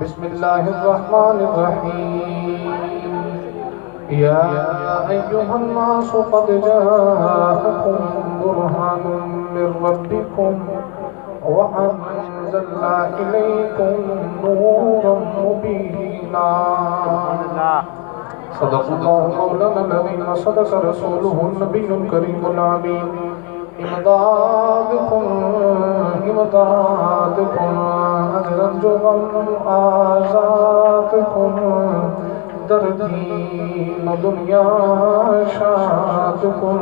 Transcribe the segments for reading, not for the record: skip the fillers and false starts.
بسم الله الرحمن الرحيم. يا أيها الناس قد جاءكم برهان من ربكم وأنزلنا إليكم نورا مبينا. صدق الله مولانا العظيم وصدق رسوله النبي الكريم العظيم. امدادكم اجرا جغم آزادكم دردین دنیا شادکم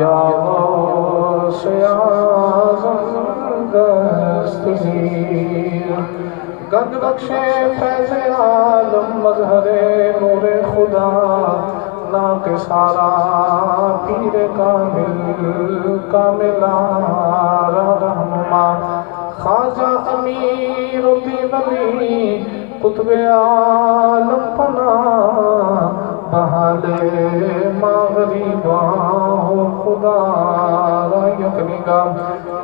یا غوث اعظم دستگیر. گنج بخشے فیض عالم مظہر نور خدا ناک سارا پیر کامل رہنما خواجہ امیر الدین علی قطب عالم پنا بحال مغرباں خدا را یکنگا.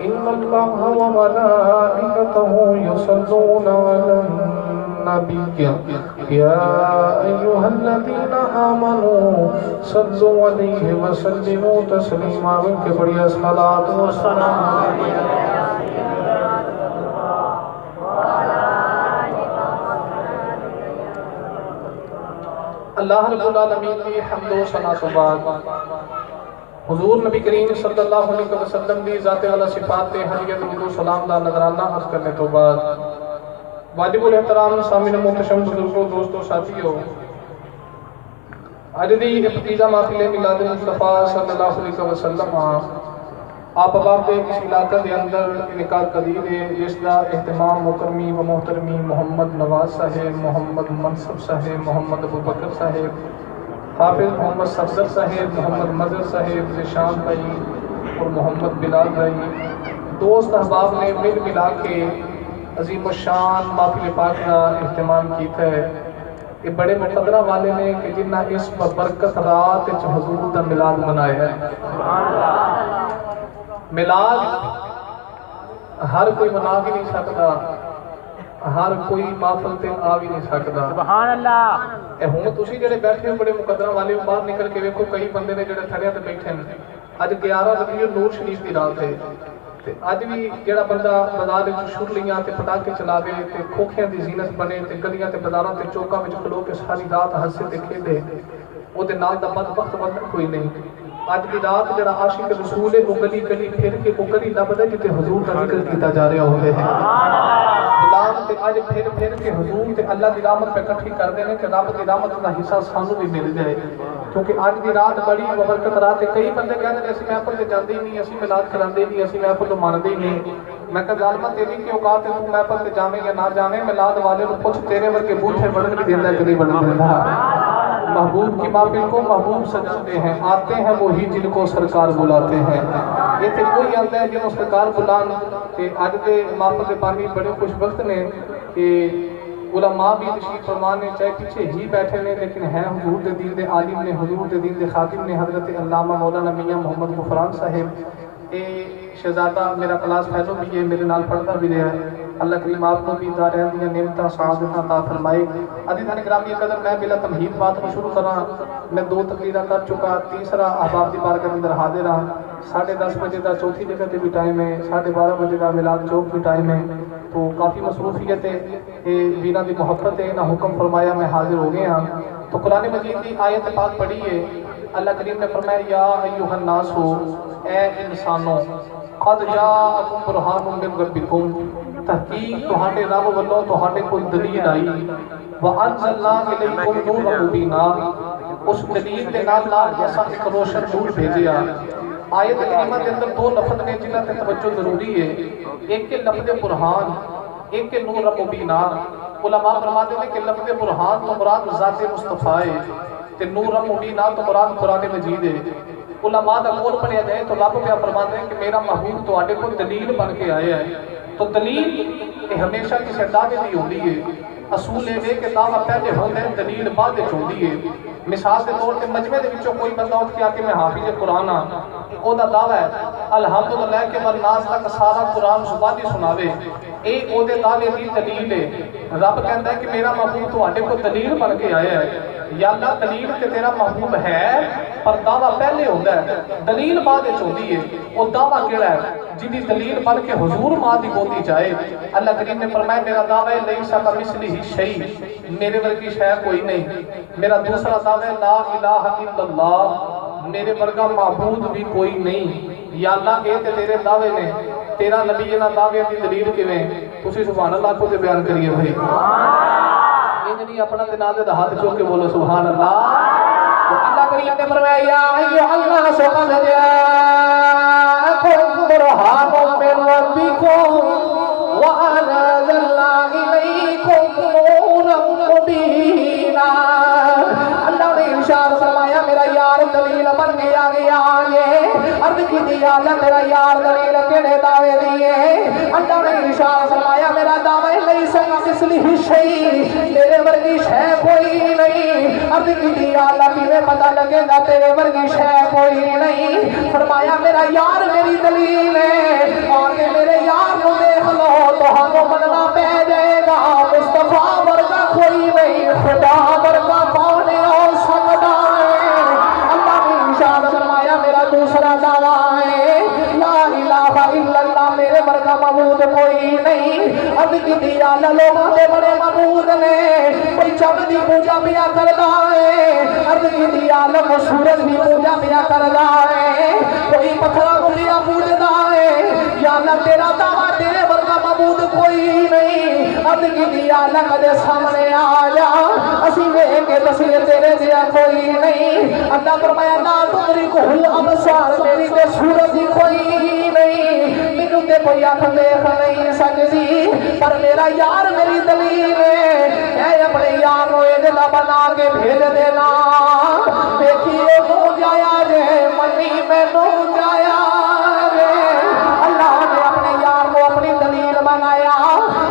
ان اللہ و ملائکتہ یصلون علی النبی یا ایہا الذین آمنوا صلوا علیہ وسلموا تسلیما. ان کے بڑی صلاۃ و سلام اللہ رب العالمین کی حمد و ثنا تو بعد حضور نبی کریم صلی اللہ علیہ وسلم دی ذات والا صفات حضرت درود و سلام دا نظرانہ عرض کرنے تو بعد واجب الاحترام سامعین محتشم بزرگوں دوستوں ساتھیوں، اج دی ابتداء محفل میلاد مصطفیٰ صلی اللہ علیہ وسلم آپ باب دے اس علاقہ دے اندر انعقاد قدیر ہے، جس دا اہتمام مکرمی و محترمی محمد نواز صاحب، محمد منصب صاحب، محمد ابو بکر صاحب، حافظ محمد صفدر صاحب، محمد مظہر صاحب، ذیشان بھائی اور محمد بلال بھائی دوست احباب نے مل ملا کے عظیم الشان محفل پاک کا اہتمام کیتا ہے. یہ بڑے مقدرہ والے نے کہ جنہ اس برکت رات حضور دا ملاد منایا ہے. ملاد ہر کوئی منا بھی نہیں سکتا، ہر کوئی محفل تے آ بھی نہیں سکتا. سبحان اللہ. اے ہوں تسی جڑے بیٹھے ہو بڑے مقدرہ والے باہر نکل کے ویکھو کئی بندے نے جڑے تھڑے تے بیٹھے ہیں. اج 11 ربیع نور شریف دی رات ہے تے اج بھی جڑا بندہ بازار وچ شرلیاں تے پٹاخے چلاوے تے کھوکھیاں دی زینت بنے تے گلیاں تے بازاراں تے چوکاں وچ کھلو کے ساری رات ہنسے تے کھیڈے، او دے نال دا بدبخت بندہ کوئی نہیں. اج دی رات جڑا عاشق رسول ہے وہ گلی گلی پھر کے وہ گلی لبدا جتے حضور دا ذکر کیتا جا رہا ہوئے ہے. غلام تے اج پھر کے حضور تے اللہ دی رحمت پہ اکٹھی کر دے کہ رب دی رحمت دا حصہ سانو بھی مل جائے. کیونکہ اج دی رات بڑی مبارک رات ہے. کئی بندے کہندے نے اسی محفل تے جاندے ہی نہیں، اسی ملاد کراندے نہیں، اسی محفل نوں مانتے ہی نہیں. میں کہا ظالما تیری کی اوقات ہے تو محفل تے جاویں یا نہ جاویں، ملاد والے نوں پوچھ تیرے ورگے بوٹھے بڑھن بھی دیندا کہ نہیں بڑھن دیندا. محبوب کی محفل کو محبوب سجاتے ہیں، آتے ہیں وہی جن کو سرکار بلاتے ہیں. یہ تے کوئی آتا ہے جنہوں سرکار بلان. تے اج دے محفل دے پانی بڑے خوش وقت نے کہ علماء بھی تشریف فرما نے، چاہے پیچھے ہی بیٹھے نے لیکن ہیں حضور دے دین دے عالم نے، حضور دے دین دے خادم نے. حضرت علامہ مولانا میاں محمد غفران صاحب اے شہزادہ میرا کلاس فیلو بھی ہے، میرے نال پڑھتا بھی رہا ہے. اللہ کریم آپ کو بھی دارین دیا نعمتاں سعادتاں عطا فرمائے. عزیزان گرامی قدر میں بلا تمہید بات کو شروع کراں. میں 2 تقریراں کر چکا، تیسرا احباب دی بارگاہ اندر حاضر ہاں. 10:30 بجے دا چوتھی جگہ تے بھی ٹائم ہے، 12:30 بجے دا میلاد چوک بھی ٹائم ہے. تو کافی مصروفیت ہے، ویراں دی محبت ہے، نہ حکم فرمایا میں حاضر ہو گئے ہاں. تو قرآن مجید کی آیت پاک پڑھی ہے. اللہ کریم نے فرمایا یا ایھا الناس، اے انسانوں، قد جاءکم برہان من ربکم، تحقیق تہاڈے رب والوں تہاڈے کول دلیل آئی. وانزلنا الیکم نورا مبینا، اس دلیل دے نال اساں ایک روشن نور بھیجیا. آیت کریمہ کے اندر 2 لفظ نے جنہاں تے توجہ ضروری ہے. ایک کے لفظ برہان، ایک کے نور مبینا. علماء فرماتے ہیں کہ لفظ برہان تو مراد ذات مصطفیٰ ہے تے نور مبینا تو مراد قرآن مجید ہے. علماء دا قول پڑھیا جائے تو رب کیا فرماتے ہیں کہ میرا محبوب تواڈے کو دلیل بن کے آیا ہے. تو دلیل ہمیشہ کسی دعوے دی ہوتی ہے. اصول یہ کہ دعویٰ پہلے ہوتا ہے دلیل بعد ہوتی ہے. مثال کے طور پہ مجمع دے وچوں کوئی بندہ اٹھ کے آ کے میں حافظ قرآن ہاں، او دا دعویٰ ہے الحمدللہ کہ والناس تک سارا قرآن زبانی سناوے، اے او دے دعوے دی دلیل ہے. رب کہتا ہے کہ میرا محبوب تواڈے کو دلیل بن کے آیا ہے. یا اللہ دلیل تے تیرا محبوب ہے پر دعویٰ پہلے ہوتا ہے دلیل بعد ہوتی ہے. وہ دعویٰ کیڑا ہے جن کی دلیل بن کے حضور ماں دی بولی جائے. اللہ کریم نے فرمایا میرا دعویٰ ہے لیسا کمثلہ شیء، میرے ورگی شے کوئی نہیں. میرا دوسرا دعویٰ ہے لا الہ الا اللہ، میرے ورگا معبود بھی کوئی نہیں. یا اللہ اے تے تیرے دعوے نے، تیرا نبی انہاں دعوے دی دلیل کیویں؟ تسی سبحان اللہ کو تے بیان کریے بھائی. یہ نہیں اپنا تے نال دے ہاتھ چوک کے بولو سبحان اللہ. تو اللہ کریم نے فرمایا یا ایھا الناس قد جاءکم برہان من ربکم وانزلنا الیکم نورا مبینا. اللہ نے ارشاد فرمایا میرا یار دلیل بن کے آ گیا ہے. عرض کی دی اللہ میرا یار دلیل کیڑے دعوے دیے؟ اللہ نے ارشاد فرمایا میرا دعویٰ لیس کمثلہ شیء، تیرے ورگی شے کوئی نہیں. عرض کی دی اللہ کیویں پتہ لگے گا تیرے ورگی شے کوئی نہیں؟ فرمایا میرا یار میری دلیل ہے اور میرے یار کو دیکھ لو تو ہمیں مننا پہ جائے گا. مصطفیٰ ورگا کوئی نہیں، خدا ورگا کون ہو سکتا ہے؟ اللہ نے ارشاد فرمایا میرا دوسرا دعویٰ ہے لا الہ الا اللہ، میرے ورگا معبود کوئی نہیں. اب کی دیا لوگوں کے بڑے معبود نے، کوئی چند دی پوجا پیا کردا ہے، اب کی دیا لوگ سورج دی پوجا پیا کردا ہے، کوئی پتھرا گلیا پوجدا ہے. یا اللہ تیرا دعویٰ تیرے ورگا معبود کوئی نہیں. اب کی دیا کدے سامنے آ جا اسی ویکھ کے دسی تیرے جیا کوئی نہیں. اللہ فرمایا لا تدرکہ الابصار، میری تے سورج دی کوئی نہیں، مینوں تے کوئی اکھ دیکھ نہیں سکتی پر میرا یار میری دلیل ہے. اے اپنے یار نو اے دل بنا کے بھیج دینا، دیکھیے تو جایا جے منی مینوں جایا جے. اللہ نے اپنے یار کو اپنی دلیل بنایا.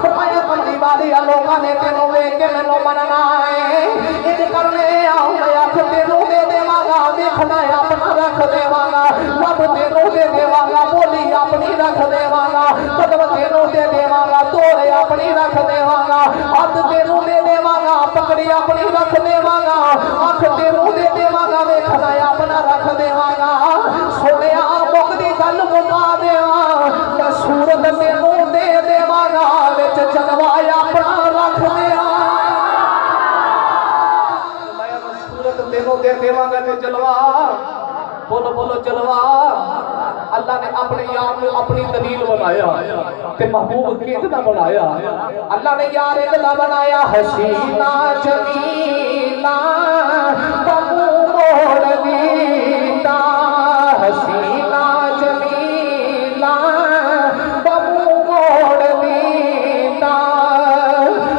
فرمایا کملی والی لوگاں نے تینوں ویکھ کے مینوں مننا ہے، انج کرنے آؤ میں اکھ تینوں دے دیواں گا، دیکھنا اپنا رکھ دیواں گا، لب تینوں دے دیواں گا، بولی اپنی رکھ دیواں گا، قدم تینوں دے دیواں گا، توڑے اپنی رکھ دیواں گا، ہاتھ تینوں دے دیواں گا، پکڑی اپنی رکھ دیواں گا، اکھ تینوں دے دیواں گا، دیکھنا اپنا رکھ دیواں گا. سونیا مک دی گل مکا دیواں میں صورت تینوں دے دیواں گا، وچ جلوہ اپنا رکھ دیواں تینوں دے دیواں گا تے جلوہ. بولو بولو جلوہ. اللہ نے اپنے یار کو اپنی دلیل بنایا تے محبوب کیسا بنایا؟ اللہ نے یار ادلا بنایا حسینہ جمیلہ بمو موڑ دیتا، حسینہ جمیلہ بمو موڑ دیتا،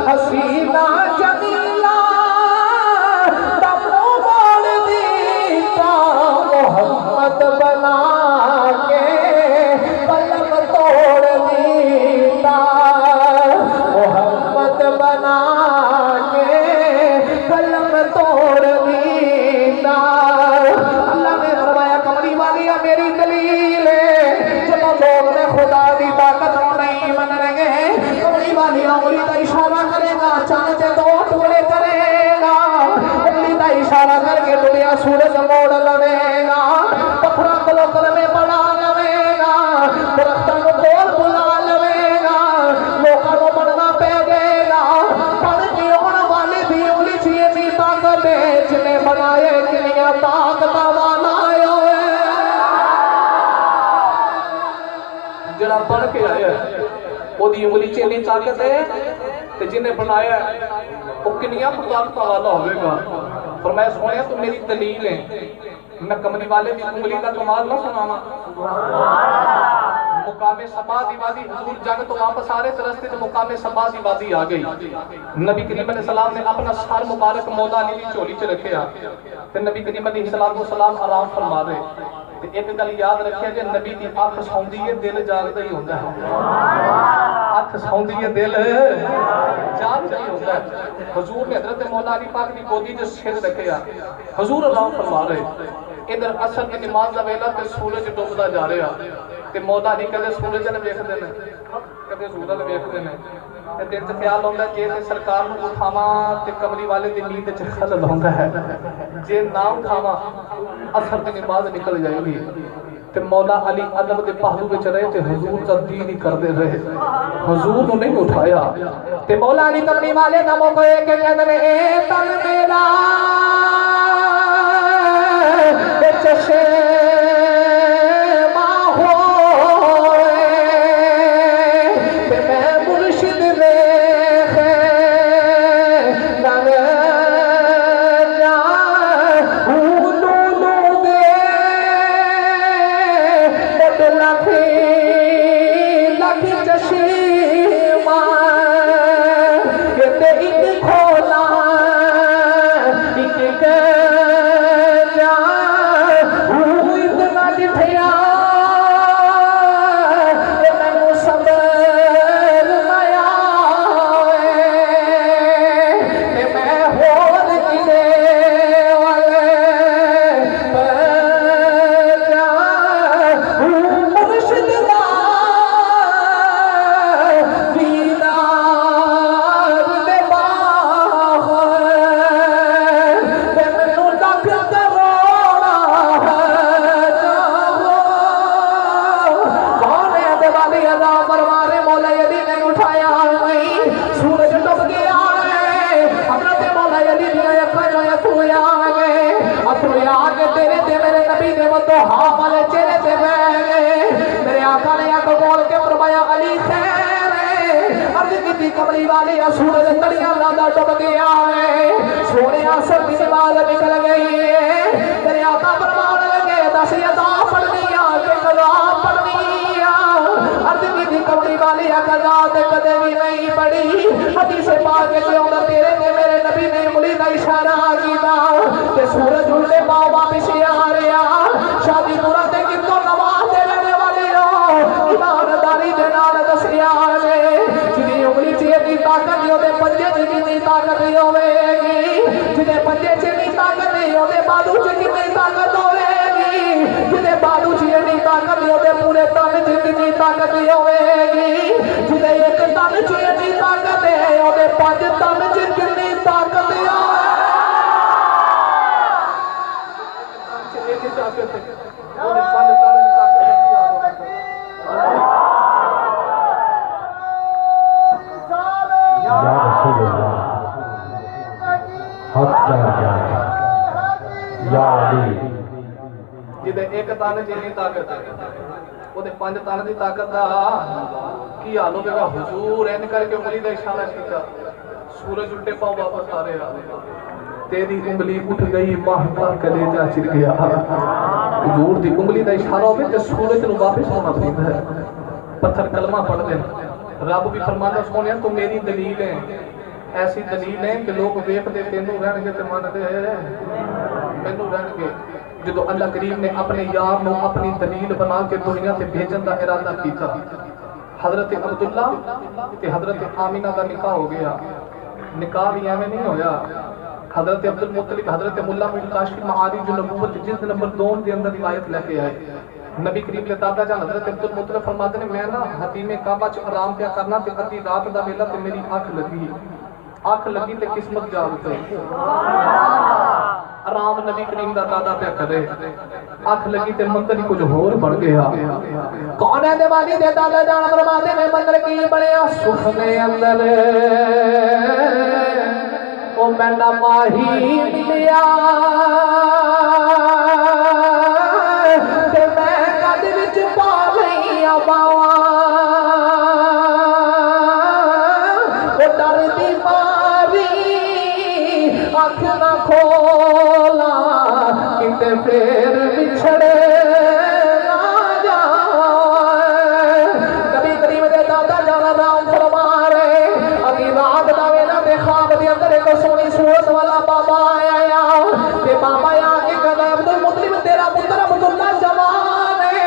حسینہ جمیلہ بمو موڑ دیتا. محمد بنا کے قلم توڑ دیتا، محمد بنا کے قلم توڑ دیتا. اللہ نے فرمایا کملی والی میری دلیل ہے. چلو لوگ نے خدا دی طاقت کو نہیں من رہے ہیں، کملی والی انگلی کا اشارہ کرے گا چاند سے 2 ٹکڑے کرے گا، انگلی کا اشارہ کر کے دنیا سورج موڑ لوے گا، پتھراں کلو کلمے پڑھا لوے گا، درختاں کو کول بلا لوے گا، لوکاں نو بننا پے گئے گا. پڑھ کے اون والے دی انگلی چ اتنی طاقت ہے جنے بنائے کنیاں طاقتاں والا ہوئے. جڑا پڑھ کے آیا او دی انگلی چ اتنی طاقت ہے تے جنے بنایا او کنیاں طاقتاں والا ہوئے گا. فرمایا سونیا تو میری دلیل ہے، میں کملی والے دی انگلی کا کمال نہ سناواں. مقام صبا دی وادی حضور جنگ تو واپس آ رہے تھے، رستے میں مقام صبا دی وادی آ گئی. نبی کریم علیہ السلام نے اپنا سر مبارک مولا علی دی چولی چ رکھیا تے نبی کریم علیہ السلام آرام فرما رہے. تے ایک گل یاد رکھیا جے نبی دی اکھ سوندی ہے دل جاگدا ہی ہوندا ہے. ہاتھ سوندی ہے دل جان چاہیے ہوتا ہے. حضور نے حضرت مولا علی پاک کی گودی جو سر رکھیا حضور اللہ فرما رہے ادھر اثر کی نماز دا ویلا تے سورج ڈوبدا جا رہا تے مولا علی کدے سورج نے ویکھدے نے کدے سورج ویکھدے نے تے دل تے خیال ہوندا جے تے سرکار نو اٹھاواں تے کملی والے دی نیند وچ خلل ہوندا ہے جے نہ اٹھاواں اثر دی نماز نکل جائے گی. تے مولا علی ادب دے پہلو وچ رہے تے حضور دا دین ہی کردے رہے حضور نو نہیں اٹھایا تے مولا علی کملی والے دا موقع ہے کہ کہندے نے اے تن میرا چشے کملی والے سورج تڑیاں لادا ڈب گیا ہے سونے آسر کی نماز نکل گئی ہے دریا کا برمان لگے دس یدا پڑھنیا کہ قضا پڑھنیا عرض کی کملی والی قضا تے کدے بھی نہیں پڑھی حدیث پاک کے اندر تیرے تے میرے نبی نے انگلی کا اشارہ کیتا کہ سورج اڑے پاؤ واپس آ رہا شادی پورا تے کتوں نماز دے لینے والی ہو ایمانداری دے نال دسیا ہے جنہیں انگلی چیئے طاقت نہیں ہوتے پنجے چیئے طاقت نہیں ہوئے گی جنہیں پنجے چیئے طاقت نہیں ہوتے بالو چیئے طاقت ہوئے گی جنہیں بالو چیئے طاقت نہیں ہوتے پورے تن چیئے طاقت نہیں ہوئے گی جنہیں ایک تن چیئے طاقت ہے ہوتے پانچ تن چیئے طاقت نہیں ہوئے جدے ایک تن جنی طاقت وہ پانچ تن کی طاقت کا کی حال ہوگا حضور این کر کے انگلی کا اشارہ کیا سورج الٹے پاؤں واپس آ رہے تیری انگلی اٹھ گئی ماہ کا کلیجہ چر گیا حضور دی انگلی کا اشارہ ہوگا کہ سورج نو واپس ہونا پڑتا ہے پتھر کلمہ پڑھ دیں رب بھی فرماتا سونے تو میری دلیل ہے ایسی دلیل ہے کہ لوگ ویکھ دے تینوں رہن گے تے مانتے مینوں رہن گے جدو اللہ کریم نے اپنے یار نو اپنی دلیل بنا کے دنیا سے بھیجن دا ارادہ کیتا حضرت عبداللہ تے حضرت آمینہ دا نکاح ہو گیا نکاح بھی ایویں نہیں ہویا حضرت عبدالمطلب حضرت مولا کاشف معارج النبوت جلد نمبر 2 دے اندر روایت لے کے آئے نبی کریم کے دادا جان حضرت عبدالمطلب فرماتے ہیں میں نا حتیم کعبہ چ آرام پیا کرنا تے ادھی رات دا ویلا تے میری آنکھ لگی تے قسمت جاگ تے آرام نبی کریم دا دادا پیا کرے آنکھ لگی تے مندر ہی کچھ ہور بن گیا کون ہے دیوانی دے دادا جان فرماتے ہیں مندر کی بنیا سفنے اندر او میں نہ ماہی ملیا تے میں قد وچ پا لئی باوا او ڈر دی ماری اکھ نہ کھولا کتے پھر بچھڑے نہ جائے کبھی قریب دے دادا جانا رام فرما رہے ابھی رات دا ویلا دے خواب دے اندر ایک سونی صورت والا بابا آیا تے بابا آ کے کہا عبدالمطلب تیرا پتر عبداللہ جوان ہے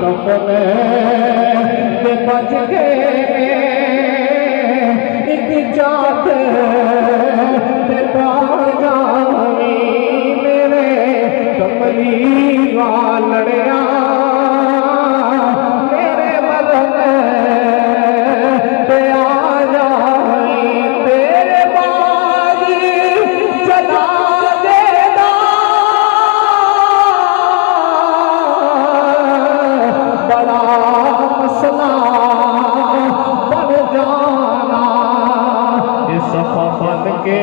کفن کے بچ گئے ایک جات تے پا جاویں میرے کملی والڑیا میرے مرن تے آ جاویں تیرے باغ چلا دینا بڑا مسئلہ بن جانا اس خفن کے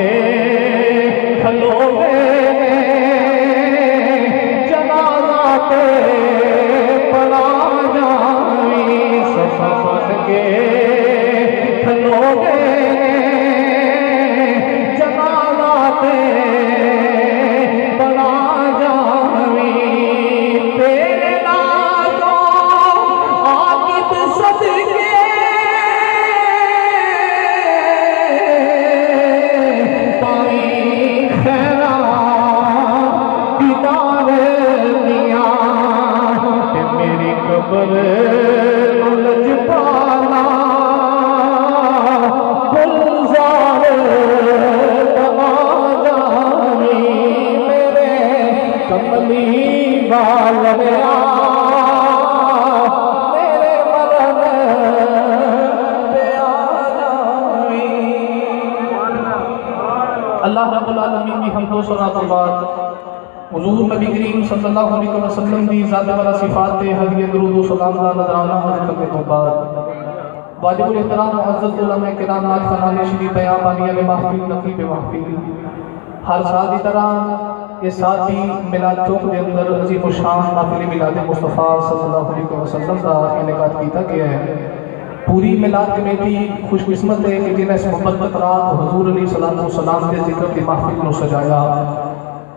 کھلو گے جنازہ پہ پڑا جائیں اس خفن کے کھلو گے جنازہ پہ پڑا جائیں تیرے نازوں عاقب صدقے پائی خیرہ دیدار دیا کہ میری قبر لج پالا گلزار بنا جانی میرے کملی والڑیا میرے مرن پہ آ جائیں اللہ رب العالمین کی حمد و ثنا تو بعد حضور نبی کریم صلی اللہ علیہ وسلم دی ذات والا صفات تے ہدیہ درود و سلام دا نظرانہ حاضر کرنے تو بعد واجب الاحترام معزز علماء کرام نعت خوانان شریف بیان بانیہ میں محفل نقیب محفل ہر سال کی طرح اس سال بھی میلاد چوک دے اندر عظیم الشان محفل میلاد مصطفیٰ صلی اللہ علیہ وسلم کا انعقاد کیتا گیا ہے پوری میلاد کمیٹی خوش قسمت ہے کہ جنہیں اس مبارک رات حضور علیہ السلام کے ذکر کی محفل کو سجایا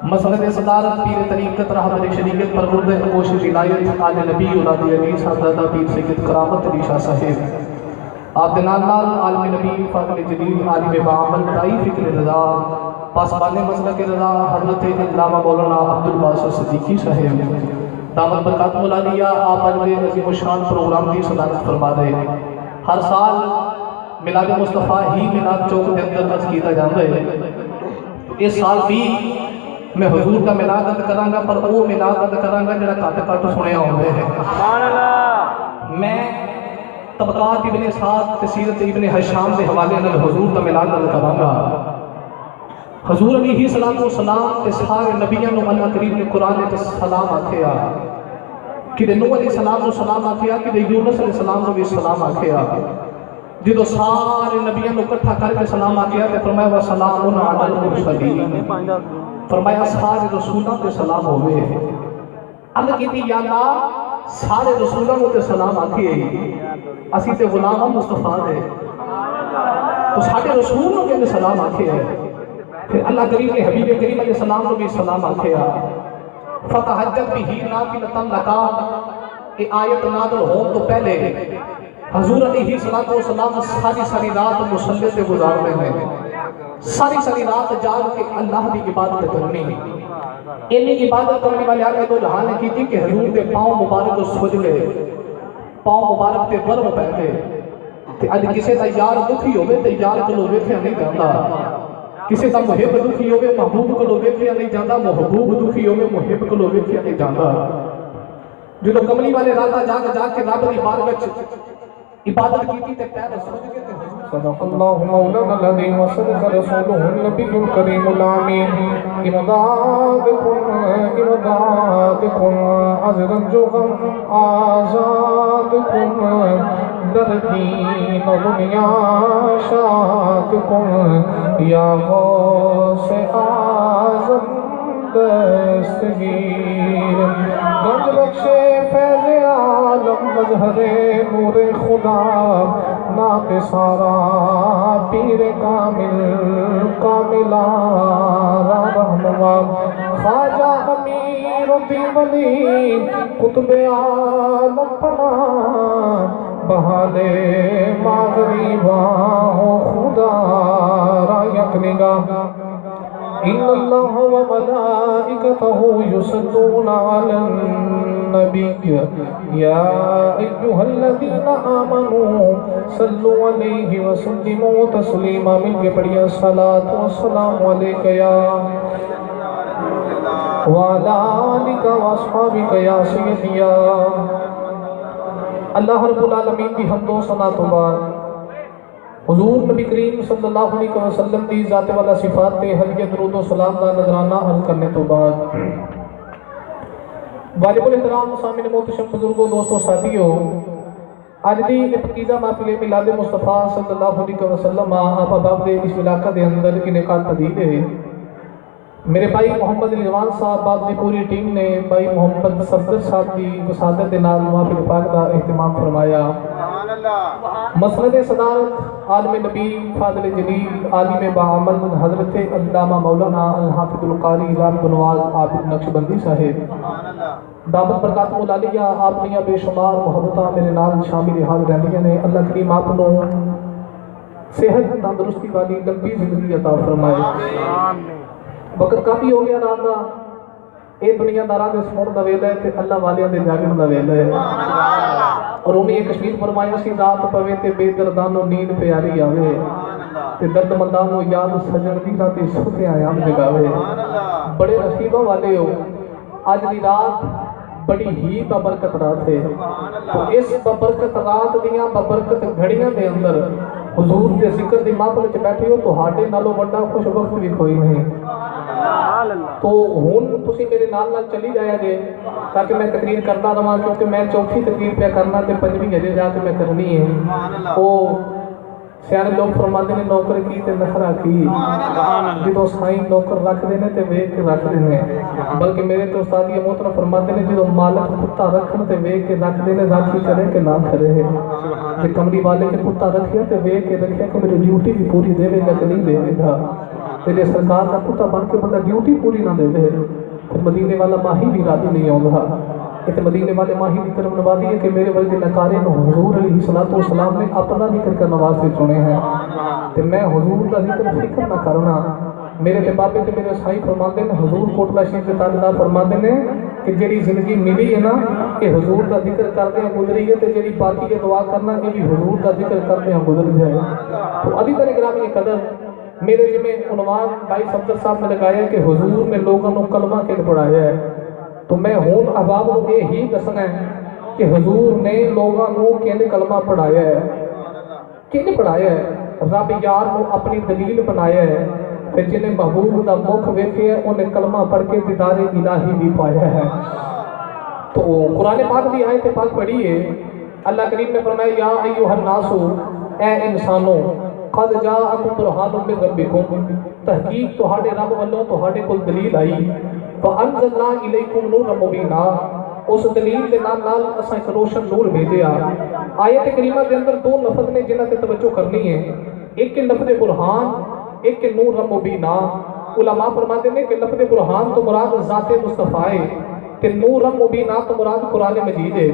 مسند صدارت پیر طریقت رہبر شریعت پرورد اگوش ولایت آل نبی اولاد علی صاحبزادہ پیر سید کرامت علی شاہ صاحب آپ دنال نال عالم نبی فاضل جلیل عالم بعمل دائی فکر رضا پاسبان مسلک رضا حضرت علامہ مولانا عبدالباسط صدیقی صاحب دامت برکات مولالیہ آپ اجلے عظیم الشان پروگرام کی صدارت فرما دے ہر سال میلاد مصطفیٰ ہی میلاد چوک کے اندر عرض کیتا جاتا ہے اس سال بھی میں حضور کا میلاد ادا کراں گا پر وہ میلاد ادا کراں گا جڑا کٹ کٹ سنیا ہوندے ہے سبحان اللہ میں طبقات ابن سعد سیرت ابن ہشام کے حوالے نال حضور کا میلاد ادا کراں گا حضور علیہ السلام تے سارے نبیوں نو اللہ کریم نے قرآن تے سلام آکھیا کہ نوح علیہ السلام نو سلام آکھیا کہ یونس علیہ السلام نو بھی سلام آکھیا جدو سارے نبیوں نو اکٹھا کر کے سلام آکھیا تے فرمایا وسلام علی المرسلین فرمایا سارے رسولوں تے سلام ہوئے عرض کیتی یا اللہ سارے رسولوں تے سلام آکھیے اسی تے غلام مصطفیٰ دے تو سارے رسولوں کے سلام آکھیے پھر اللہ کریم نے حبیب کریم علیہ السلام کو بھی سلام آکھیا فتحجت بھی ہی نافلتن لکا یہ آیت نازل ہون تو پہلے حضور علیہ السلام ساری رات مصلی سے گزارنے میں ساری رات جاگ کے اللہ کی عبادت کرنی انہی عبادت کرنے والے آگے تو جہاں نے کی تھی کہ حضور کے پاؤں مبارک سوج گئے پاؤں مبارک تے ورم پہ گئے اج کسے دا یار دکھی ہوئے تے یار کو لوگ ویکھیا نہیں جاندا کسی دا محب دکھی ہوئے محبوب کو لوگ ویکھیا نہیں جاندا محبوب دکھی ہوئے محب کو لوگ ویکھیا نہیں جاندا جدو کملی والے راتا جاگ کے رب دی بارگاہ وچ عبادت کی تے پیر سوج کے تے صدق اللہ مولانا العظیم وصدق رسولہ النبی الکریم الامین امدادکم عزرت جو غم آزادکم در دین دنیا شادکم یا غوث اعظم دستگیر گنج بخش فیض عالم مظہر نور خدا ناک سارا پیر کامل آرا رہنما خواجہ امیر الدین ولی قطب عالم پنا بہادے مغربا ہو خدا را یک نگاہ ان اللہ و ملائکتہ یصلون علی النبي يا أيها الذين آمنوا صلوا عليه وسلموا تسليما مل کے پڑھیے الصلاة والسلام عليك يا وعلى آلك وأصحابك يا سيدي يا اللہ رب العالمین کی حمد و ثنا تو بعد حضور نبی کریم صلی اللہ علیہ وسلم دی ذات والا صفات تے ہدیہ درود و سلام دا نذرانہ عرض کرنے تو بعد واجب الاحترام سامعین محتشم بزرگوں دوستوں ساتھیوں اج دی پاکیزہ محفل میلاد مصطفیٰ صلی اللہ علیہ وسلم آپ احباب دے اس علاقہ دے اندر انعقاد پذیر ہے میرے بھائی محمد رضوان صاحب باپ دی پوری ٹیم نے بھائی محمد صفدر صاحب دی وسادت دے نال محفل پاک دا اہتمام فرمایا مسند صدارت عالم نبی فاضل جلیل عالم باعمل حضرت علامہ مولانا الحافظ القاری رام بنواز عابد نقشبندی صاحب دعوت برکات ملالیہ آپ دیاں بے شمار محبتہ میرے نام شامل حال رہنیاں نے اللہ کریم آپ نو صحت تندرستی والی لمبی زندگی عطا فرمائے وقت کافی ہو گیا رات کا یہ دنیا داراں دے سمون دا ویلا ہے تے اللہ والیاں دے جاگن دا ویلا ہے اور انہیں کشمیر فرمایا سی رات پوے تے بے دردانو نیند پیاری آوے تے درد مندانو یاد سجن دی راتے سوتے آیام جگاوے بڑے نصیبہ والے ہو آج دی رات بڑی ہی ببرکت رات ہے تو اس ببرکت رات دیاں ببرکت گھڑیاں دے اندر حضور دے ذکر دی محفل وچ بیٹھے ہو تو ہاڈے نالوں بڑا خوش وقت بھی کوئی نہیں تو ہن تسی میرے نال نال چلی جایا جے تاکہ میں تقریر کرتا رہا کیونکہ میں چوتھی تقریر پہ کرنا تے پنجویں اجے جا کے میں کرنی ہے وہ سیانے لوگ فرماتے نے نوکر کی تے نخرا کی جدو سائیں نوکر رکھ دینے تے ویک کے رکھ دینے بلکہ میرے تو استاد یہ محترم فرماتے نے جدو مالک کتا رکھن تے ویک کے رکھ دینے راکھی کرے کہ نہ کرے ہے کہ کمری والے کے کتا رکھیا تے ویک کے رکھیا کہ میری ڈیوٹی بھی پوری دے گا کہ نہیں دے گا تیرے سرکار کا کتا بن کے بندہ ڈیوٹی پوری نہ دے دے پھر مدینے والا ماہی بھی راضی نہیں آؤں کہ مدینے والے ماہی کی کرم نوازی ہے کہ میرے ورگے نکارے نو حضور علیہ السلام نے اپنا ذکر کا نواز سے چنے ہیں کہ میں حضور کا ذکر فکر نہ کرنا میرے تے بابے تے میرے سائی فرماتے ہیں حضور کوٹلا شریف کے تاجدار فرماتے ہیں کہ جڑی زندگی ملی ہے نا کہ حضور کا ذکر کرتے ہیں گزری ہے تے جڑی باقی کے دعا کرنا یہ بھی حضور کا ذکر کرتے ہیں گزر جائے تو ابھی تک گرامی قدر میرے جمع عنوان بھائی صفدر صاحب نے لگایا کہ حضور میں لوگوں کو کلمہ کے پڑھایا ہے تو میں ہون احباب کو یہ ہی دسنا ہے کہ حضور نے لوگوں کو کینے کلمہ پڑھایا ہے کینے پڑھایا ہے رب یار کو اپنی دلیل بنایا ہے پھر جنہیں محبوب دا مکھ ویکھے ہے انہیں کلمہ پڑھ کے دیدار الہی بھی پایا ہے تو قرآن پاک دی آیت پاک پڑھی ہے اللہ کریم نے فرمایا یا ایھا الناس اے انسانوں قد جاءکم برہان من ربکم تحقیق تہاڈے رب والوں تہاڈے کول دلیل آئی وَأَنزَلْنَا إِلَيْكُمْ نُورًا مُبِينًا اس دلیل دے نال نال اساں ایک روشن نور بھیجیا آیت کریمہ دے اندر دو لفظ نے جنہاں تے توجہ کرنی ہے ایک کے لفظ برہان ایک کے نور مبینہ علماء فرماتے ہیں کہ لفظ برہان تو مراد ذات مصطفیٰ ہے تے نور مبینہ تو مراد قرآن مجید ہے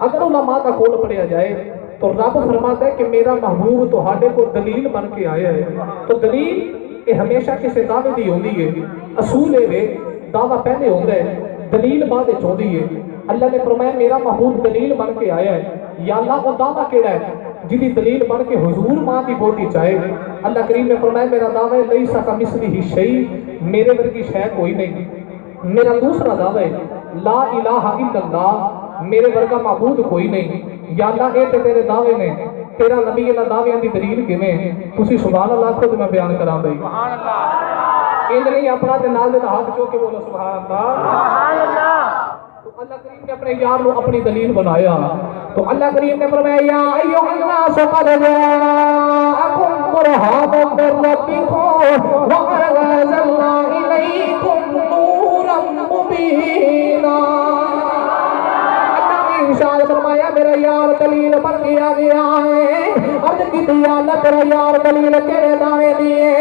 اگر علماء کا قول پڑھیا جائے تو رب فرماتا ہے کہ میرا محبوب تہاڈے کو دلیل بن کے آیا ہے تو دلیل یہ ہمیشہ کسی دعوے دی ہوندی ہے اصول ہے دعویٰ پہلے ہوتا ہے دلیل بعد چوندی ہے اللہ نے فرمایا میرا محبوب دلیل بن کے آیا ہے یا اللہ وہ دعویٰ کیڑا ہے جدی دلیل بن کے حضور ماں کی گوٹی چاہے اللہ کریم نے فرمایا میرا دعویٰ ہے لیسا کمثلہ شیء میرے ورگی شے کوئی نہیں میرا دوسرا دعویٰ ہے لا الہ الا اللہ میرے ورگا معبود کوئی نہیں یا اللہ اے تے تیرے دعوے نے تیرا نبی اللہ دعویاں دی دلیل کیویں تسی سبحان اللہ خود میں بیان کراں بھائی سبحان اللہ ان نہیں اپنا تے نال دے ہاتھ چو کے بولو سبحان اللہ سبحان اللہ تو اللہ کریم نے اپنے یار کو اپنی دلیل بنایا تو اللہ کریم نے فرمایا یا ایھا الناس قد جاءکم برہان من ربکم وانزلنا الیکم نورا مبینا ارشاد فرمایا میرا یار دلیل بن کے آ گیا ہے عرض کی دیا اللہ تیرا یار دلیل تیرے دعوے دیے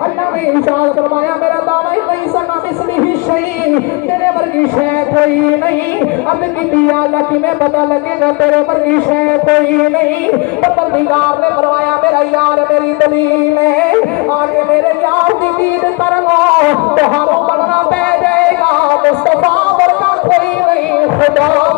اللہ نے ارشاد فرمایا میرا دعویٰ لیسا کمثلہ شیء تیرے ورگی شے کوئی نہیں عرض کی دیا اللہ کی میں پتہ لگے گا تیرے ورگی شے کوئی نہیں پروردگار نے فرمایا میرا یار میری دلیل ہے آگے میرے یار کی دید کر لو تو ہموں بننا پہ جائے گا مصطفیٰ ورگا کوئی نہیں خدا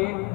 1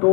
2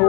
2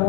2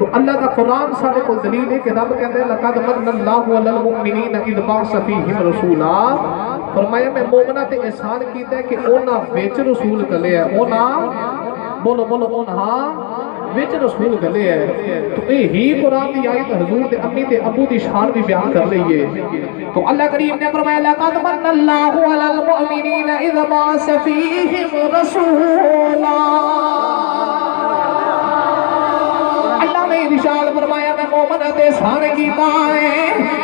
تو اللہ کا قرآن سارے کو دلیل ہے کہ رب کہتے ہیں لقد من اللہ علی المؤمنین اذ بعث فیہم رسولا، فرمایا میں مومنہ تے احسان کیتا ہے کہ اونا وچ رسول گلے ہے، اونا بولو بولو اونا وچ رسول گلے ہے۔ تو اے ہی قرآن دی آیت حضور دے امی تے ابو دی شان بھی بیان کر لئیے۔ تو اللہ کریم نے فرمایا لقد من اللہ علی المؤمنین اذ بعث فیہم رسولا، اللہ نے ارشاد فرمایا میں مومن تے احسان کیتا ہے،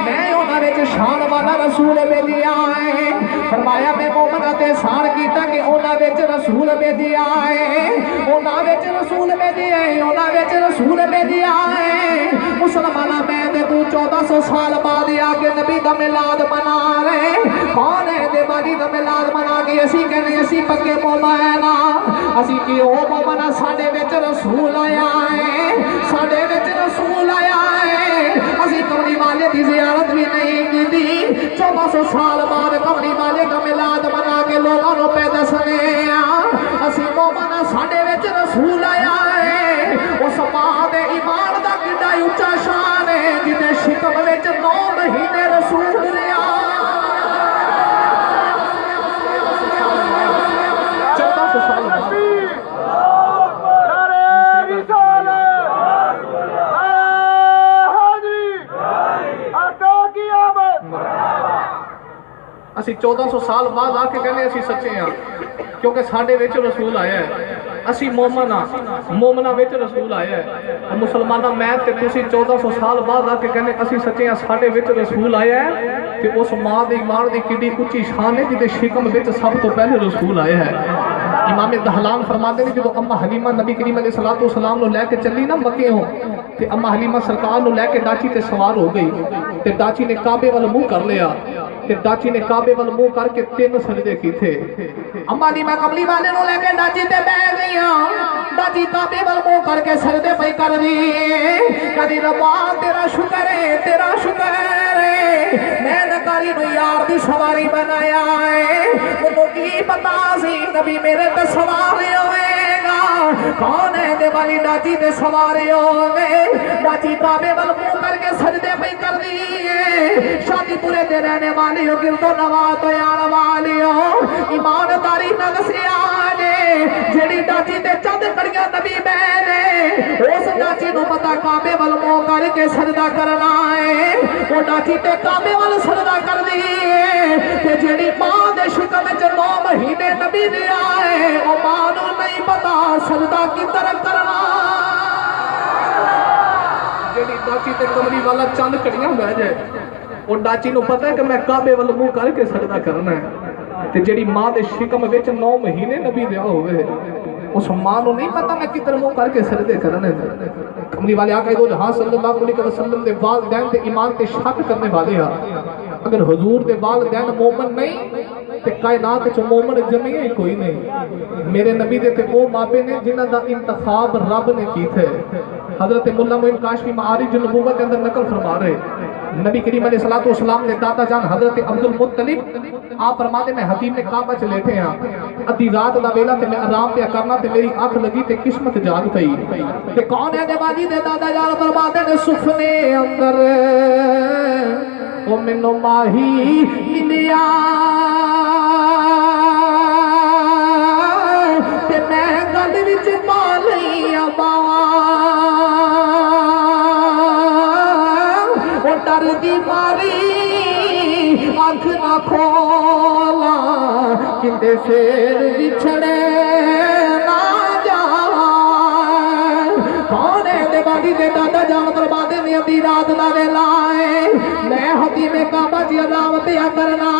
میں انہاں وچ شان والا رسول بھیجیا ہے۔ فرمایا میں مومن تے احسان کیتا کہ انہاں وچ رسول بھیجیا ہے، انہاں وچ رسول بھیجیا ہے، انہاں وچ رسول بھیجیا ہے۔ مسلماناں میں تے تو 1400 سال بعد آ کے نبی دا میلاد منا رہے، کون ہے دے باجی دا میلاد منا کے اسی کہنے اسی پکے مومن اسی کہ او مومن ساڈے وچ رسول آیا ہے، ساڈے وچ رسول آیا ہے۔ اسی کملی والے دی زیارت بھی نہیں کیتی، 1400 سال بعد کملی والے دا میلاد منا کے لوگاں نوں پہ دسنے اسی مومن ساڈے وچ رسول آیا ہے۔ اس ماں دے ایمان دا کڈا اونچا شان ہے جتے شکم وچ 9 مہینے رسول رہیا۔ 1400 سال بعد اسی 1400 سال بعد آ کے کہنے اسی سچے ہیں کیونکہ ساڈے وچ رسول آیا ہے۔ اسی مومن مومنہ وچ رسول آیا ہے۔ مسلمانہ میں تے تسی 1400 سال بعد آ کے کہنے اسی سچے ہیں ساڈے وچ رسول آیا ہے کہ اس ماں دے ایمان دی کڈی اونچی شان ہے جدے شکم وچ سب تو پہلے رسول آیا ہے۔ امام دہلان فرماتے ہیں جدو اما حلیمہ نبی کریم علیہ السلام نو لے کے چلی نا مکے ہوں تے اما حلیمہ سرکار نو لے کے ڈاچی تے سوار ہو گئی تے ڈاچی نے کعبے وال منہ کر لیا تے ڈاچی نے کعبے وال منہ کر کے 3 سجدے کی تھے۔ اما حلیمہ کملی والے نو لے کے ڈاچی تے بیٹھ گئیاں، ڈاچی کعبے وال منہ کر کے سجدے پہ کر دی، کدی ربا تیرا شکر ہے تیرا شکر ہے میں نکاری نو یار دی سواری بنایا ہے، انہوں کی پتا سی نبی میرے تے سواری ہوئے گا، کون ہے دے والی ڈاچی تے سواری ہوئے، ڈاچی کعبے وال منہ کر کے سجدے پہ کر دیئے۔ شادی پورے دے رہنے والی ہو گردو نواز تو یار والی ہو ایمانداری نہ دسیا جے جیڑی ڈاچی تے چند کڑیاں نبی بینے اس ڈاچی نو پتا کعبے وال منہ کر کے سجدہ کرنا ہے، وہ ڈاچی تے کعبے وال سجدہ کر دیئے تے جیڑی ماں دے شکم وچ 9 مہینے نبی دیا ہے او ماں نو نہیں پتا سجدہ کی طرح کرنا۔ جیڑی ڈاچی تے کملی والا چند کڑیاں بہ جائے وہ ڈاچی نو پتا ہے کہ میں کعبے وال منہ کر کے سجدہ کرنا ہے تے جیڑی ماں دے شکم وچ 9 مہینے نبی دیا ہوئے اس ماں نو نہیں پتا میں کدھر منہ کر کے سجدے کرنے۔ کملی والے آقا دو جہاں صلی اللہ علیہ وسلم دے والدین تے ایمان تے شک کرنے والے ہیں، اگر حضور دے والدین مومن نہیں تے کائنات وچ مومن جمعی ہی کوئی نہیں۔ میرے نبی دے تے وہ مابے نے جنہاں دا انتخاب رب نے کیتا ہے۔ حضرت مولا معین کاشفی معارج النبوہ کے اندر نقل فرما رہے نبی کریم علیہ السلام نے دادا جان حضرت عبد المطلب آپ فرماتے میں حتیم نے کعبہ چ لیٹے ہیں، ادھی رات دا ویلا تے میں آرام پہ کرنا تے میری آنکھ لگی تے قسمت جاگ پئی تے کون ہے دے باجی دے دادا جان فرماتے نے سفنے اندر او مینوں ماہی ملیا تے میں گل وچ پا لئی ڈر دی ماری آنکھ نہ کھولا کندے سیر بچھڑے نہ جائے، کون ہے دے باڈی دے دادا جان دربادے میں ابھی رات دا ویلا ہے، میں حتیم کعبہ جی عذاب پیا کرنا،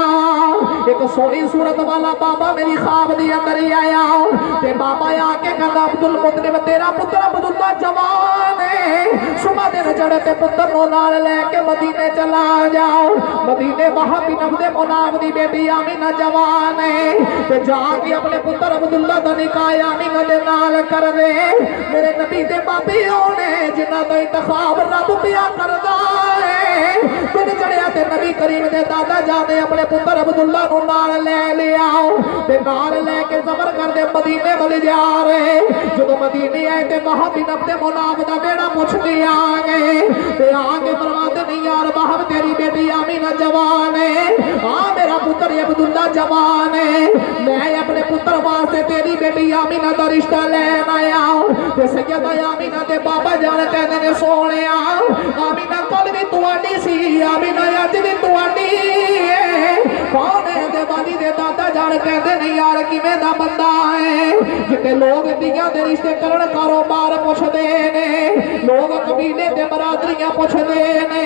ایک سونی صورت والا بابا میری خواب دی اندر ہی آیا تے بابا آ کے کہا عبد المطلب تیرا پتر عبداللہ جوان ہے، صبح دن چڑھے تے پتر نو نال لے کے مدینے چلا جاؤ، مدینے وہاں بھی نبدے مناب دی بیٹی آمینہ جوان ہے تے جا کے اپنے پتر عبداللہ دا نکاح آمینہ دے نال کر دے، میرے نبی دے بابی ہونے جنہ دا انتخاب رب پیا کردا ہے، پھر چڑھیا تے نبی نبی کریم دے دادا جان نے اپنے پتر عبداللہ نو نال لے لیا تے نال لے کے سفر کردے مدینے ول جا رہے جدوں مدینے آئے تے وہاں بن عبد مناف دا بیڑا پوچھدے آ گئے تے آ کے فرماتے نہیں یار وہاں تیری بیٹی آمینہ جوان ہے میرا پتر عبداللہ جوان ہے میں اپنے پتر واسطے تیری بیٹی آمینہ دا رشتہ لین آیا تے سیدہ آمینہ دے بابا جان کہندے نے سونیا آمینہ کل بھی تواڈی سی آمینہ اج بھی تواڈی ہے کون ہے دے والی دے دادا جان کہندے نے یار کیویں دا بندہ ہے جتے لوگ دیاں دے رشتے کرن کاروبار پوچھدے نے لوگ قبیلے تے برادریاں پوچھدے نے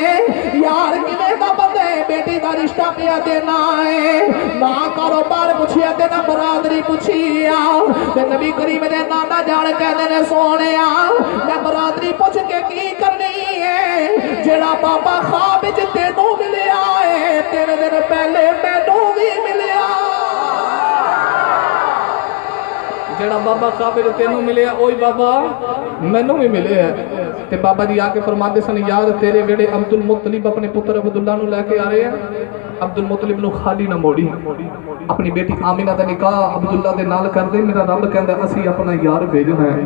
یار کیویں دا بندہ ہے بیٹی دا رشتہ پیا دینا ہے نہ کاروبار پوچھیا تے نہ برادری پوچھیا تے نبی کریم دے نانا جان کہندے نے سونیا میں برادری پوچھ کے کی کرنی ہے جڑا بابا خواب وچ تینوں ملیا ہے تیرے دن پہلے مینوں بھی ملیا جڑا بابا خواب وچ تینوں ملیا اوہی بابا مینوں بھی ملے ہے تے بابا جی آ کے فرماندے سن یار تیرے ویڑے عبد المطلب اپنے پتر عبداللہ نو لے کے آ رہے ہیں عبد المطلب نو خالی نہ موڑی اپنی بیٹی آمینہ دا نکاح عبداللہ دے نال کر دے میرا رب کہندا اسی اپنا یار بھیجنا ہے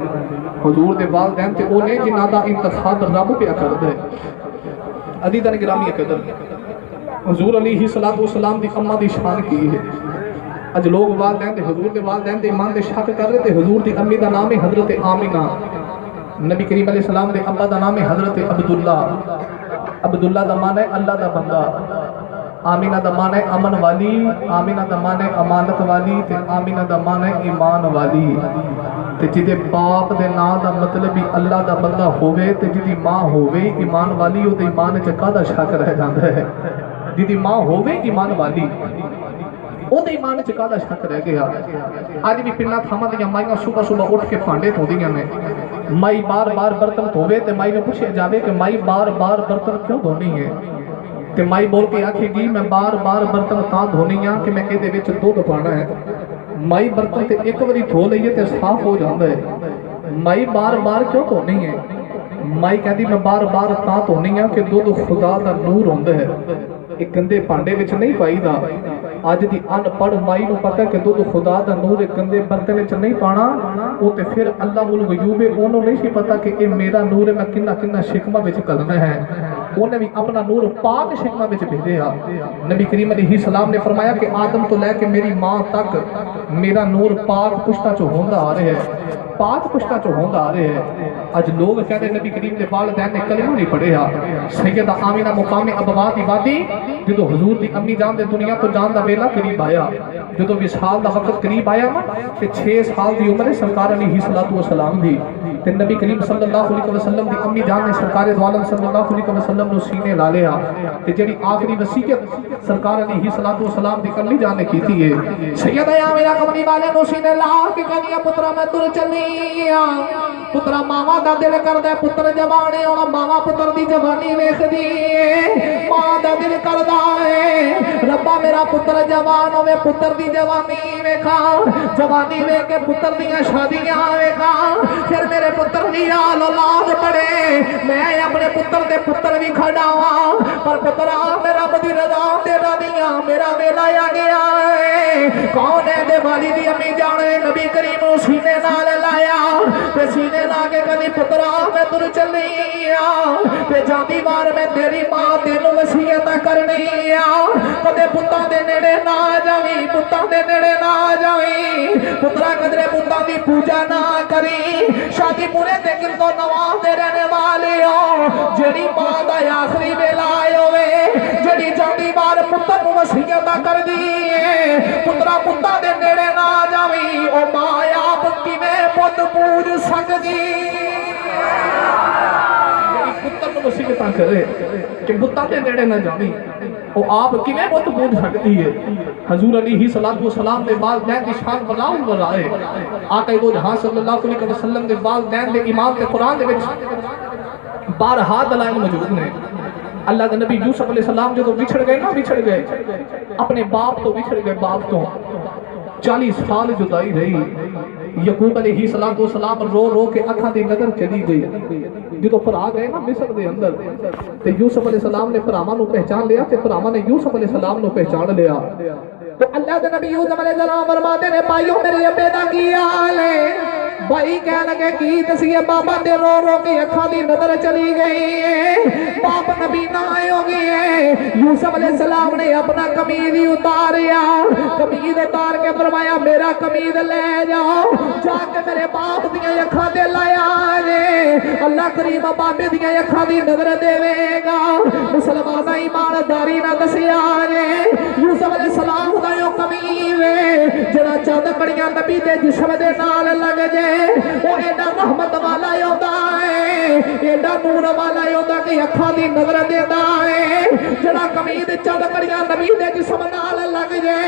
حضور دے والدین تے اونے جنہاں دا انتخاب رب پیا کردا ہے عزیزان گرامی قدر حضور علیہ الصلوۃ والسلام دی اماں دی شان کی ہے اج لوگ والدین دے حضور دے والدین دے ایمان دے شک کر رہے تے حضور دی امی دا نام ہے حضرت آمینہ نبی کریم علیہ السلام دے ابا دا نام ہے حضرت عبداللہ عبداللہ دا معنی ہے اللہ دا بندہ آمینہ دا معنی ہے امن والی آمینہ دا معنی ہے امانت والی تے آمینہ دا معنی ہے ایمان والی تے جدے باپ دے نام دا مطلب ہی اللہ دا بندہ ہوئے تے جدی ماں ہوئے ایمان والی او تے ایمان وچ کادا شک رہ جاندا ہے جدی ماں ہوئے ایمان والی او تے ایمان وچ کادا شک رہ گیا اج بھی پنڈاں تھاواں دیاں مائیاں صبح صبح اٹھ کے بھانڈے دھوندیاں نے مائی بار بار برتن دھوے تے مائی نے پوچھیا جاوے کہ مائی بار بار برتن کیوں دھونی ہے تے مائی بول کے آکھے گی میں بار بار برتن تاں دھونی ہاں کہ میں اے دے وچ دودھ پانا ہے مائی برتن تے ایک واری دھو لئیے تے صاف ہو جاندا ہے مائی بار بار کیوں دھونی ہے مائی کہندی میں بار بار تاں دھونی ہاں کہ دودھ خدا دا نور ہوندا ہے ایک گندے پانڈے وچ نہیں پائی دا آج دی ان پڑھ مائی نو پتہ کہ دودھ خدا دا نور ایک گندے برتن وچ نہیں پانا او تے پھر اللہ الغیوب اونوں نہیں سی پتہ کہ اے میرا نور ہے میں کنا کنا شکمہ وچ کرنا ہے انہیں بھی اپنا نور پاک شکمہ وچ بھیجیا نبی کریم علیہ السلام نے فرمایا کہ آدم تو لے کے میری ماں تک میرا نور پاک پشتہ چو ہوندا آ رہے ہے پاک پشتہ چو ہوندا آ رہے ہے اج لوگ کہتے نبی کریم دے والدین نے کلمہ نہیں پڑھیا سیدہ آمینہ مقام ابوا دی وادی جدو حضور دی امی جان دے دنیا تو جان دا ویلا قریب آیا جدو وصال دا وقت قریب آیا نا تے 6 سال دی عمر سرکار علیہ الصلوۃ والسلام دی تے نبی کریم صلی اللہ علیہ وسلم دی امی جان نے سرکار دو عالم صلی اللہ علیہ وسلم نو سینے لا لیا تے جڑی آخری وصیت سرکار علیہ الصلوۃ والسلام دی کلی جان نے کیتی ہے سیدہ آمینہ کملی والے نو سینے لا کے کہنی پترا میں تر چلی پترا ماوا دا دل کردا ہے پتر جوانے ہونا ماوا پتر دی جوانی ویکھدی ہے ماں دا دل کردا ہے ربا میرا پتر جوان ہوے پتر دی جوانی ویکھا جوانی ویکھ کے پتر دیاں شادیاں ویکھا پھر میرے پتر دی آل اولاد بڑے میں اپنے پتر دے پتر بھی کھڑاواں پر پترا میرا بدی رضا تیرا دیاں میرا ویلا آ گیا ہے کون ہے دے والی دی امی جانے نبی کریم نو سینے نال لایا تے سینے لا کے کدی پترا میں تر چلی تے جاندی بار میں تیری ماں تینوں وصیت کرنی کدے پتاں دے نیڑے نہ جاویں پتاں دے نیڑے نہ جاویں پترا قدرے پتاں دی پوجا نہ کری شادی پورے تے کل تو نواز دے رہنے والے ہو جڑی ماں دا آخری ویلا ہوے جڑی جاندی بار پتر نو وصیت کر دی پترا پتاں دے نیڑے نہ جاویں او ماں آپ کیویں پت پوج سکدی پتر نو وصیت کرے کہ بتاں دے نیڑے نہ جاویں او آپ کیویں بت پوج سکدی ہے حضور علیہ الصلوۃ والسلام دے والدین دی شان بلاؤ ورائے آقا دو جہاں صلی اللہ علیہ وسلم دے والدین دے ایمان تے قرآن دے وچ بارہا دلائل موجود نے اللہ کے نبی یوسف علیہ السلام جو بچھڑ گئے نا بچھڑ گئے اپنے باپ تو بچھڑ گئے باپ تو 40 سال جدائی رہی یعقوب علیہ السلام رو رو کے اکھاں دی نظر چلی گئی ਜਦੋਂ ਭਰਾ ਗਏ ਨਾ ਮਿਸਰ ਦੇ ਅੰਦਰ ਤੇ ਯੂਸਫ ਅਲੈਹਿਸਲਾਮ ਨੇ ਭਰਾਵਾਂ ਨੂੰ ਪਹਿਚਾਨ ਲਿਆ ਤੇ ਭਰਾਵਾਂ ਨੇ ਯੂਸਫ ਅਲੈਹਿਸਲਾਮ ਨੂੰ ਪਹਿਚਾਨ ਲਿਆ تو اللہ کے نبی یوسف علیہ السلام فرماتے ہیں بھائیوں میرے ابے دا کی حال ہے بھائی کہنے لگے کی دسیے بابا دے رو رو کے اکھاں دی نظر چلی گئی ہے باپ نبی نہ آئے ہو گئی ہے یوسف علیہ السلام نے اپنا قمیض ہی اتاریا قمیض اتار کے فرمایا میرا قمیض لے جاؤ جا کے میرے باپ دیاں اکھاں دے لایا جے اللہ کریم بابے دیاں اکھاں دی نظر دے گا مسلمان ایمانداری نہ دسیا جے یوسف علیہ السلام دا یو قمیض جڑا چند کڑیاں نبی دے جسم دے نال لگ جے وہ ایڈا رحمت والا ہوتا ہے ایڈا نور والا ہوتا کہ اکھاں دی نظر دیتا ہے جڑا قمیض چند کڑیاں نبی دے جسم نال لگ جے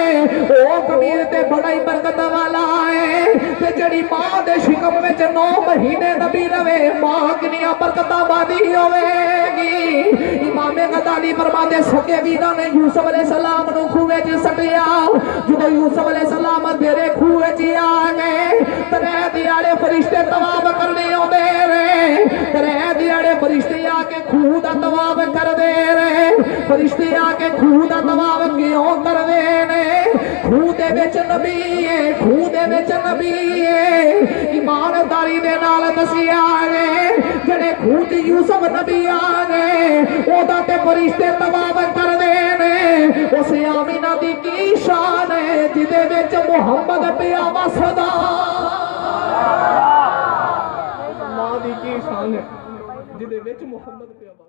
وہ قمیض تے بڑا ہی برکت والا ہے تے جڑی ماں دے شکم وچ 9 مہینے نبی رہے ماں کنیاں برکتاں وادی ہوے گی امام غزالی فرماتے سکے ویراں نے یوسف علیہ السلام نو کھوے وچ سٹیا جدوں یوسف علیہ السلام میرے کھوے وچ آ گئے ترے دیاڑے فرشتے طواف کرنے ہوندے رہے ترے دیاڑے فرشتے آ کے کھوہ دا طواف کردے رہے فرشتے آ کے کھوہ دا طواف کیوں کردے نے کھوہ دے وچ نبی ہے کھوہ دے وچ نبی ہے ایمانداری دے نال دسیا گئے جڑے کھوہ تے یوسف نبی آ گئے او دا تے فرشتے طواف کردے نے اس آمینہ دی کی شان ہے جدے وچ محمد پیا وسدا ماں دی کی شان ہے جدے وچ محمد پیا